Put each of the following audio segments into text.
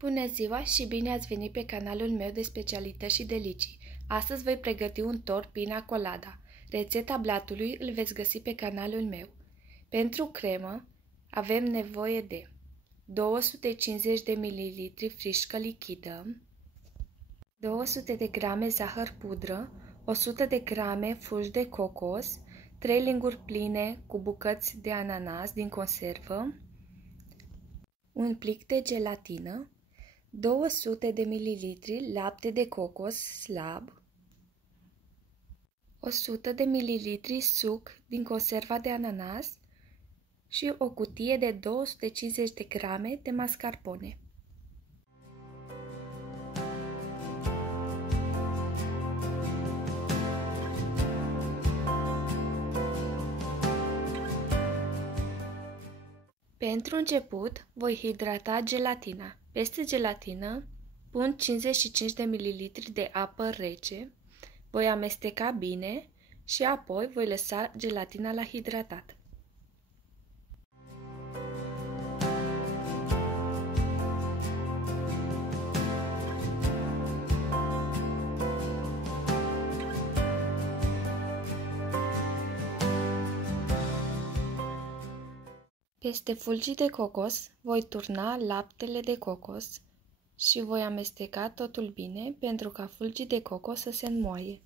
Bună ziua și bine ați venit pe canalul meu de specialități și delicii. Astăzi voi pregăti un tort pina colada. Rețeta blatului îl veți găsi pe canalul meu. Pentru cremă avem nevoie de 250 de ml frișcă lichidă, 200 de grame zahăr pudră, 100 de grame fulgi de cocos, 3 linguri pline cu bucăți de ananas din conservă, un plic de gelatină, 200 de ml lapte de cocos slab, 100 de ml suc din conserva de ananas și o cutie de 250 de grame de mascarpone. Pentru început, voi hidrata gelatina. Peste gelatină pun 55 de ml de apă rece, voi amesteca bine și apoi voi lăsa gelatina la hidratat. Peste fulgii de cocos voi turna laptele de cocos și voi amesteca totul bine pentru ca fulgii de cocos să se înmoaie.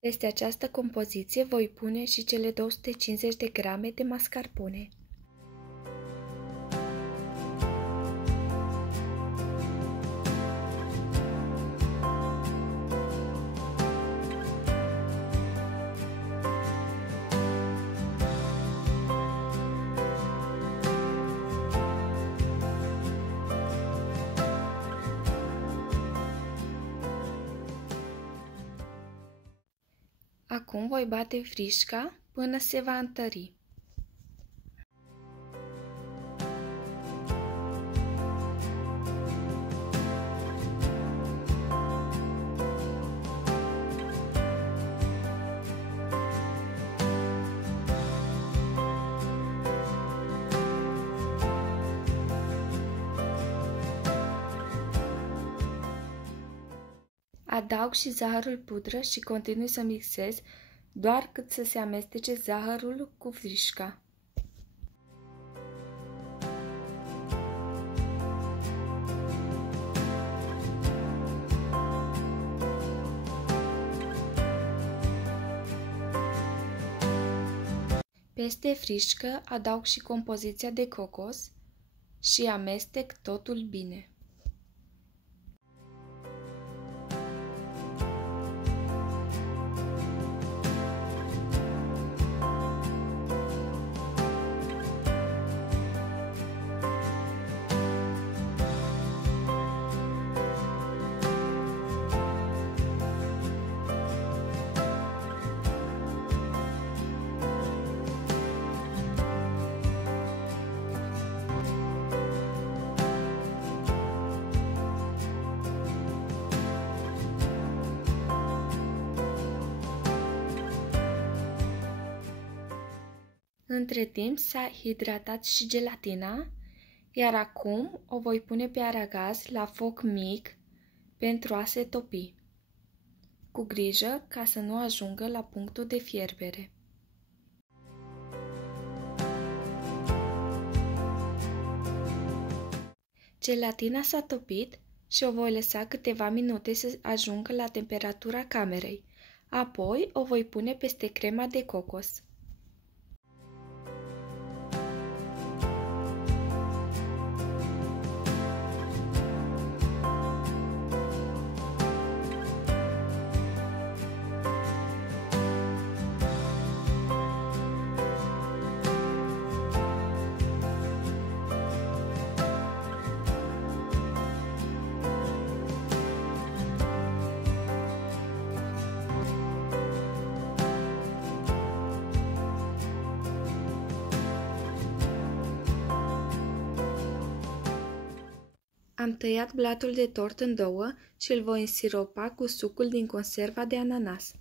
Peste această compoziție voi pune și cele 250 de grame de mascarpone. Acum voi bate frișca până se va întări. Adaug și zahărul pudră și continui să mixez doar cât să se amestece zahărul cu frișca. Peste frișcă adaug și compoziția de cocos și amestec totul bine. Între timp s-a hidratat și gelatina, iar acum o voi pune pe aragaz la foc mic pentru a se topi, cu grijă ca să nu ajungă la punctul de fierbere. Gelatina s-a topit și o voi lăsa câteva minute să ajungă la temperatura camerei, apoi o voi pune peste crema de cocos. Am tăiat blatul de tort în două și îl voi însiropa cu sucul din conserva de ananas.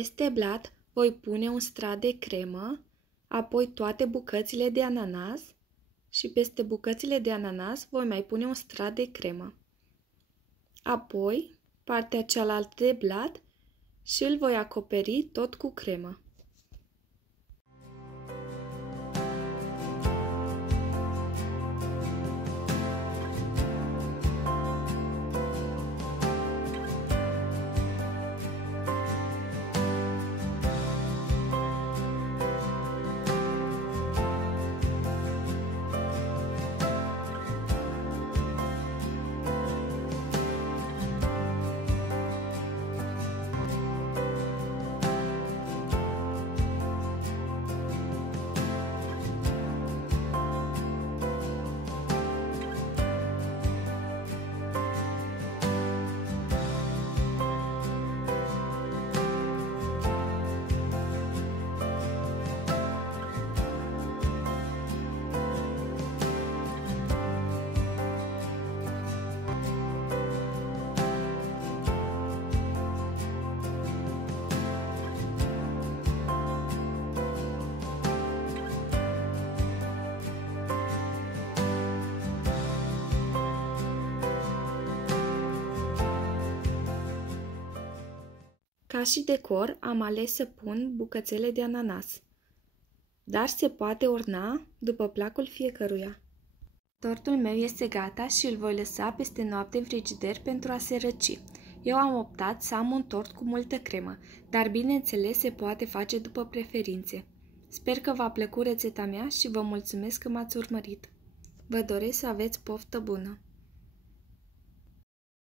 Peste blat voi pune un strat de cremă, apoi toate bucățile de ananas și peste bucățile de ananas voi mai pune un strat de cremă. Apoi partea cealaltă de blat și îl voi acoperi tot cu cremă. Ca și decor am ales să pun bucățele de ananas, dar se poate orna după placul fiecăruia. Tortul meu este gata și îl voi lăsa peste noapte în frigider pentru a se răci. Eu am optat să am un tort cu multă cremă, dar bineînțeles se poate face după preferințe. Sper că v-a plăcut rețeta mea și vă mulțumesc că m-ați urmărit. Vă doresc să aveți poftă bună!